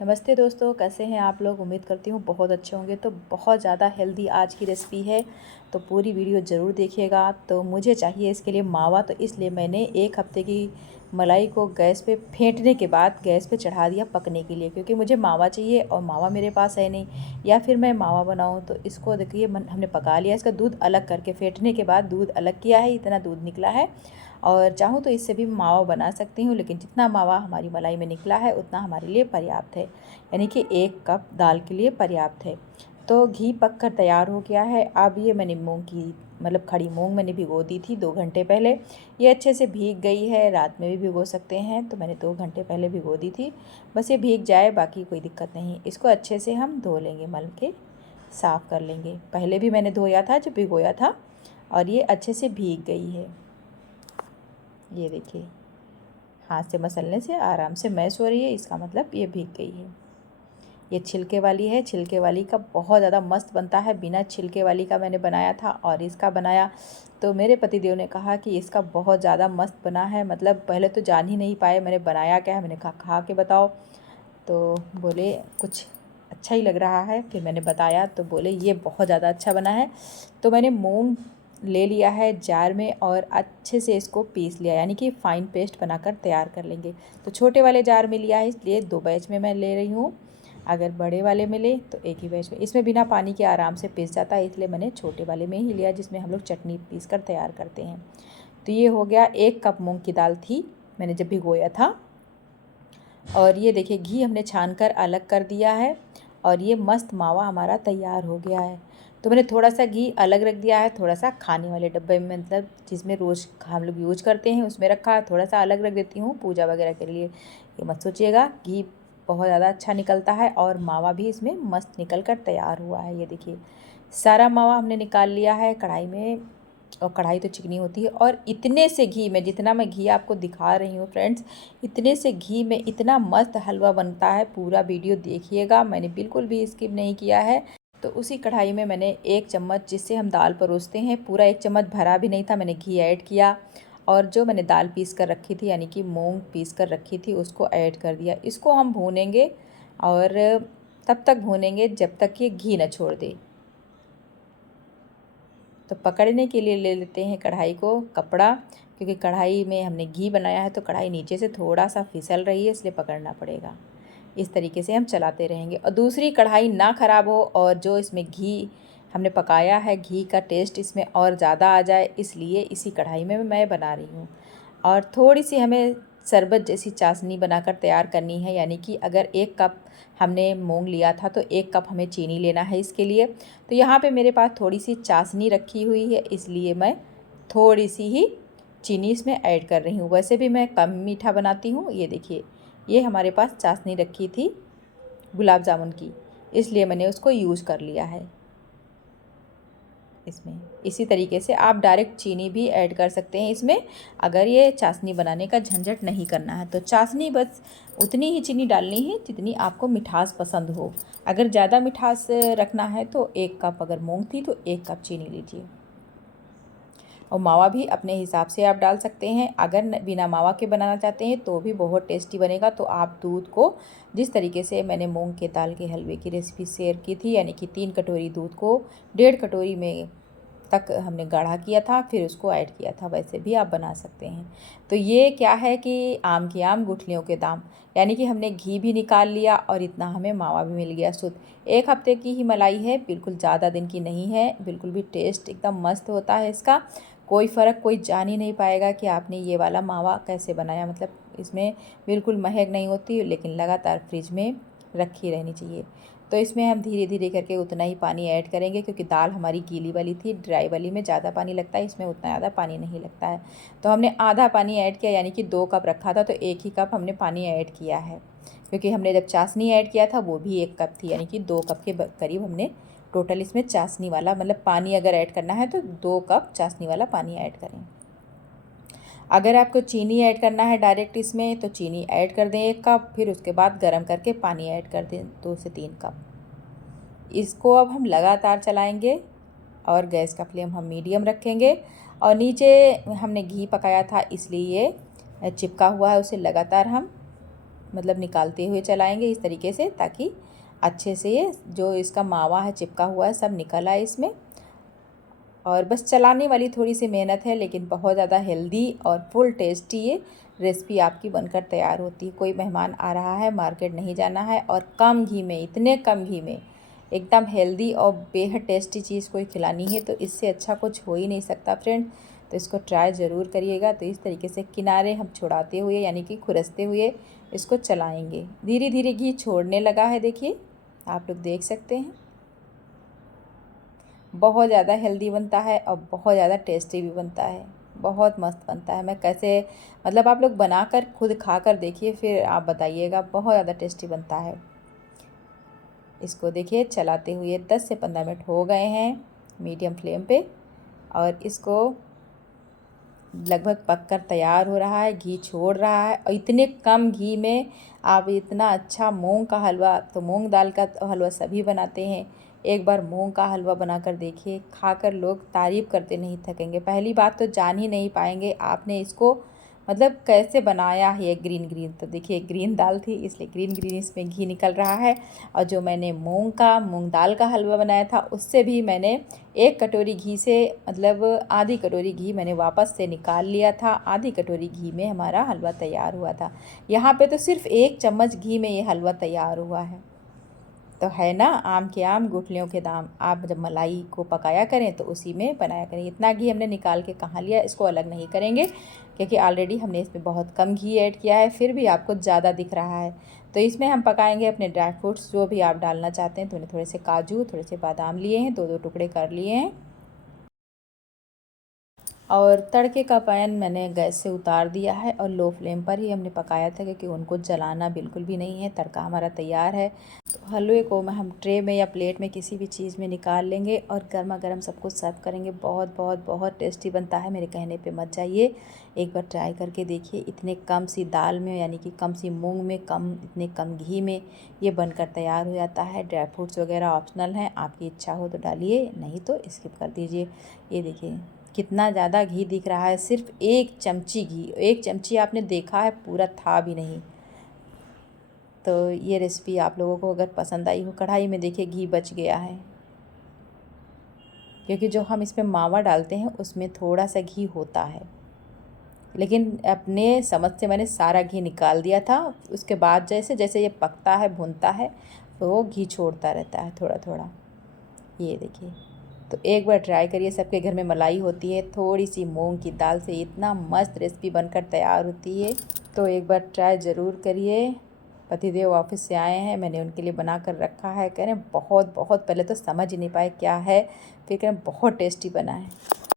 नमस्ते दोस्तों, कैसे हैं आप लोग। उम्मीद करती हूँ बहुत अच्छे होंगे। तो बहुत ज़्यादा हेल्दी आज की रेसिपी है, तो पूरी वीडियो ज़रूर देखिएगा। तो मुझे चाहिए इसके लिए मावा, तो इसलिए मैंने 1 हफ्ते की मलाई को गैस पे फेंटने के बाद गैस पे चढ़ा दिया पकने के लिए, क्योंकि मुझे मावा चाहिए और मावा मेरे पास है नहीं। या फिर मैं मावा बनाऊँ तो इसको देखिए हमने पका लिया, इसका दूध अलग करके फेंटने के बाद दूध अलग किया है, इतना दूध निकला है। और चाहूँ तो इससे भी मावा बना सकती हूँ, लेकिन जितना मावा हमारी मलाई में निकला है उतना हमारे लिए पर्याप्त है, यानी कि 1 कप दाल के लिए पर्याप्त है। तो घी पक कर तैयार हो गया है। अब ये मैंने मूंग की खड़ी मूंग मैंने भिगो दी थी 2 घंटे पहले। ये अच्छे से भीग गई है, रात में भी भिगो सकते हैं, तो मैंने 2 घंटे पहले भिगो दी थी। बस ये भीग जाए, बाकी कोई दिक्कत नहीं। इसको अच्छे से हम धो लेंगे, मल के साफ़ कर लेंगे। पहले भी मैंने धोया था जब भिगोया था, और ये अच्छे से भीग गई है। ये देखिए, हाथ से मसलने से आराम से मैश हो रही है, इसका मतलब ये भीग गई है। ये छिलके वाली है, छिलके वाली का बहुत ज़्यादा मस्त बनता है। बिना छिलके वाली का मैंने बनाया था और इसका बनाया, तो मेरे पतिदेव ने कहा कि इसका बहुत ज़्यादा मस्त बना है। पहले तो जान ही नहीं पाए मैंने बनाया क्या है। मैंने कहा खा के बताओ, तो बोले कुछ अच्छा ही लग रहा है। फिर मैंने बताया तो बोले ये बहुत ज़्यादा अच्छा बना है। तो मैंने मूंग ले लिया है जार में और अच्छे से इसको पीस लिया, यानी कि फ़ाइन पेस्ट बनाकर तैयार कर लेंगे। तो छोटे वाले जार में लिया है, इसलिए 2 बैच में मैं ले रही हूँ। अगर बड़े वाले में ले तो एक ही बैच में, इसमें बिना पानी के आराम से पिस जाता है, इसलिए मैंने छोटे वाले में ही लिया, जिसमें हम लोग चटनी पीस कर तैयार करते हैं। तो ये हो गया। 1 कप मूंग की दाल थी मैंने जब भिगोया था। और ये देखिए, घी हमने छान कर अलग कर दिया है और ये मस्त मावा हमारा तैयार हो गया है। तो मैंने थोड़ा सा घी अलग रख दिया है, थोड़ा सा खाने वाले डब्बे में, जिसमें रोज़ हम लोग यूज करते हैं उसमें रखा है। थोड़ा सा अलग रख देती हूँ पूजा वगैरह के लिए। ये मत सोचिएगा, घी बहुत ज़्यादा अच्छा निकलता है और मावा भी इसमें मस्त निकल कर तैयार हुआ है। ये देखिए, सारा मावा हमने निकाल लिया है कढ़ाई में। और कढ़ाई तो चिकनी होती है, और इतने से घी में, जितना मैं घी आपको दिखा रही हूँ फ्रेंड्स, इतने से घी में इतना मस्त हलवा बनता है। पूरा वीडियो देखिएगा, मैंने बिल्कुल भी स्किप नहीं किया है। तो उसी कढ़ाई में मैंने 1 चम्मच, जिससे हम दाल परोसते हैं, पूरा 1 चम्मच भरा भी नहीं था, मैंने घी ऐड किया। और जो मैंने दाल पीस कर रखी थी, यानी कि मूंग पीस कर रखी थी, उसको ऐड कर दिया। इसको हम भूनेंगे और तब तक भूनेंगे जब तक ये घी न छोड़ दे। तो पकड़ने के लिए ले लेते हैं कढ़ाई को कपड़ा, क्योंकि कढ़ाई में हमने घी बनाया है, तो कढ़ाई नीचे से थोड़ा सा फिसल रही है, इसलिए पकड़ना पड़ेगा। इस तरीके से हम चलाते रहेंगे, और दूसरी कढ़ाई ना ख़राब हो, और जो इसमें घी हमने पकाया है, घी का टेस्ट इसमें और ज़्यादा आ जाए, इसलिए इसी कढ़ाई में मैं बना रही हूँ। और थोड़ी सी हमें शरबत जैसी चाशनी बनाकर तैयार करनी है, यानी कि अगर 1 कप हमने मूंग लिया था तो 1 कप हमें चीनी लेना है इसके लिए। तो यहाँ पे मेरे पास थोड़ी सी चाशनी रखी हुई है, इसलिए मैं थोड़ी सी ही चीनी इसमें ऐड कर रही हूँ। वैसे भी मैं कम मीठा बनाती हूँ। ये देखिए, ये हमारे पास चाशनी रखी थी गुलाब जामुन की, इसलिए मैंने उसको यूज़ कर लिया है इसमें। इसी तरीके से आप डायरेक्ट चीनी भी ऐड कर सकते हैं इसमें, अगर ये चाशनी बनाने का झंझट नहीं करना है। तो चाशनी बस उतनी ही चीनी डालनी है जितनी आपको मिठास पसंद हो। अगर ज़्यादा मिठास रखना है तो 1 कप, अगर मूंग थी तो 1 कप चीनी लीजिए। और मावा भी अपने हिसाब से आप डाल सकते हैं। अगर बिना मावा के बनाना चाहते हैं तो भी बहुत टेस्टी बनेगा। तो आप दूध को, जिस तरीके से मैंने मूंग के दाल के हलवे की रेसिपी शेयर की थी, यानी कि 3 कटोरी दूध को 1.5 कटोरी में तक हमने गाढ़ा किया था, फिर उसको ऐड किया था, वैसे भी आप बना सकते हैं। तो ये क्या है कि आम की आम गुठलियों के दाम, यानी कि हमने घी भी निकाल लिया और इतना हमें मावा भी मिल गया शुद्ध। 1 हफ्ते की ही मलाई है, बिल्कुल ज़्यादा दिन की नहीं है। बिल्कुल भी टेस्ट एकदम मस्त होता है इसका। कोई फ़र्क कोई जान ही नहीं पाएगा कि आपने ये वाला मावा कैसे बनाया। इसमें बिल्कुल महक नहीं होती, लेकिन लगातार फ्रिज में रखी रहनी चाहिए। तो इसमें हम धीरे धीरे करके उतना ही पानी ऐड करेंगे, क्योंकि दाल हमारी गीली वाली थी। ड्राई वाली में ज़्यादा पानी लगता है, इसमें उतना ज़्यादा पानी नहीं लगता है। तो हमने आधा पानी ऐड किया, यानी कि 2 कप रखा था तो 1 ही कप हमने पानी ऐड किया है, क्योंकि हमने जब चाशनी ऐड किया था वो भी 1 कप थी, यानी कि 2 कप के करीब हमने टोटल इसमें चाशनी वाला, पानी अगर ऐड करना है तो 2 कप चाशनी वाला पानी ऐड करें। अगर आपको चीनी ऐड करना है डायरेक्ट इसमें, तो चीनी ऐड कर दें 1 कप, फिर उसके बाद गर्म करके पानी ऐड कर दें 2 से 3 कप। इसको अब हम लगातार चलाएंगे, और गैस का फ्लेम हम मीडियम रखेंगे। और नीचे हमने घी पकाया था, इसलिए ये चिपका हुआ है, उसे लगातार हम मतलब निकालते हुए चलाएंगे इस तरीके से, ताकि अच्छे से ये जो इसका मावा है चिपका हुआ है सब निकल आए इसमें। और बस चलाने वाली थोड़ी सी मेहनत है, लेकिन बहुत ज़्यादा हेल्दी और फुल टेस्टी ये रेसिपी आपकी बनकर तैयार होती है। कोई मेहमान आ रहा है, मार्केट नहीं जाना है, और कम घी में, इतने कम घी में एकदम हेल्दी और बेहद टेस्टी चीज़ कोई खिलानी है तो इससे अच्छा कुछ हो ही नहीं सकता फ्रेंड। तो इसको ट्राई ज़रूर करिएगा। तो इस तरीके से किनारे हम छुड़ाते हुए, यानी कि खुरसते हुए इसको चलाएँगे। धीरे धीरे घी छोड़ने लगा है, देखिए आप लोग देख सकते हैं। बहुत ज़्यादा हेल्दी बनता है और बहुत ज़्यादा टेस्टी भी बनता है, बहुत मस्त बनता है। मैं कैसे, मतलब आप लोग बनाकर खुद खाकर देखिए, फिर आप बताइएगा, बहुत ज़्यादा टेस्टी बनता है। इसको देखिए चलाते हुए 10 से 15 मिनट हो गए हैं मीडियम फ्लेम पे, और इसको लगभग पककर तैयार हो रहा है, घी छोड़ रहा है। और इतने कम घी में आप इतना अच्छा मूंग का हलवा, तो मूंग दाल का हलवा सभी बनाते हैं, एक बार मूंग का हलवा बनाकर देखिए, खाकर लोग तारीफ़ करते नहीं थकेंगे। पहली बात तो जान ही नहीं पाएंगे आपने इसको मतलब कैसे बनाया है ये ग्रीन ग्रीन। तो देखिए ग्रीन दाल थी इसलिए ग्रीन ग्रीन इसमें घी निकल रहा है। और जो मैंने मूंग दाल का हलवा बनाया था उससे भी मैंने 1 कटोरी घी से, मतलब आधी कटोरी घी मैंने वापस से निकाल लिया था। आधी कटोरी घी में हमारा हलवा तैयार हुआ था। यहाँ पे तो सिर्फ 1 चम्मच घी में ये हलवा तैयार हुआ है। तो है ना, आम के आम गुठलियों के दाम। आप जब मलाई को पकाया करें तो उसी में बनाया करें। इतना घी हमने निकाल के कहाँ लिया, इसको अलग नहीं करेंगे क्योंकि ऑलरेडी हमने इसमें बहुत कम घी ऐड किया है, फिर भी आपको ज़्यादा दिख रहा है। तो इसमें हम पकाएंगे अपने ड्राई फ्रूट्स, जो भी आप डालना चाहते हैं। तो थोड़े से काजू, थोड़े से बादाम लिए हैं, 2-2 टुकड़े कर लिए हैं। और तड़के का पैन मैंने गैस से उतार दिया है और लो फ्लेम पर ही हमने पकाया था, क्योंकि उनको जलाना बिल्कुल भी नहीं है। तड़का हमारा तैयार है। तो हलवे को हम ट्रे में या प्लेट में किसी भी चीज़ में निकाल लेंगे और गर्मा गर्म सबको सर्व करेंगे। बहुत बहुत बहुत टेस्टी बनता है, मेरे कहने पे मत जाइए, एक बार ट्राई करके देखिए। इतने कम सी दाल में, यानी कि कम सी मूँग में, इतने कम घी में ये बनकर तैयार हो जाता है। ड्राई फ्रूट्स वगैरह ऑप्शनल हैं, आपकी इच्छा हो तो डालिए, नहीं तो स्किप कर दीजिए। ये देखिए कितना ज़्यादा घी दिख रहा है, सिर्फ 1 चमची घी, 1 चमची आपने देखा है, पूरा था भी नहीं। तो ये रेसिपी आप लोगों को अगर पसंद आई हो, कढ़ाई में देखिए घी बच गया है, क्योंकि जो हम इसमें मावा डालते हैं उसमें थोड़ा सा घी होता है, लेकिन अपने समझ से मैंने सारा घी निकाल दिया था। उसके बाद जैसे जैसे ये पकता है, भुनता है, तो वो घी छोड़ता रहता है थोड़ा थोड़ा। ये देखिए, तो एक बार ट्राई करिए। सबके घर में मलाई होती है, थोड़ी सी मूंग की दाल से इतना मस्त रेसिपी बनकर तैयार होती है। तो एक बार ट्राई ज़रूर करिए। पतिदेव ऑफिस से आए हैं, मैंने उनके लिए बना कर रखा है। कह रहे हैं बहुत बहुत, पहले तो समझ ही नहीं पाए क्या है, फिर कह रहे हैं बहुत टेस्टी बना है।